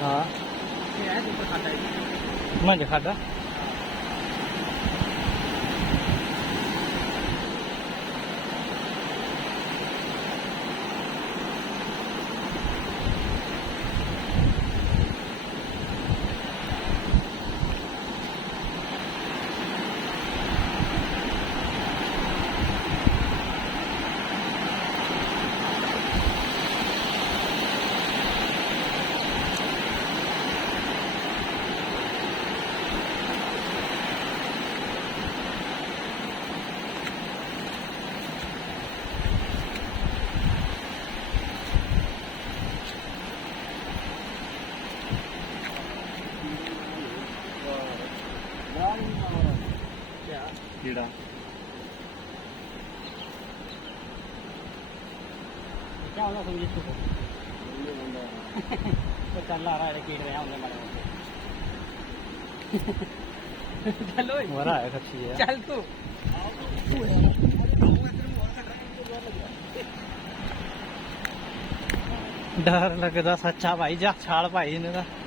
हाँ मंज खादा कीड़ा क्या होगा समझे इसको तो चल रहा है कीड़ रहे होंगे मारे चलो मरा है खच्ची है चल तू डर लगता सच्चा भाई जा छाल भाई इन्हें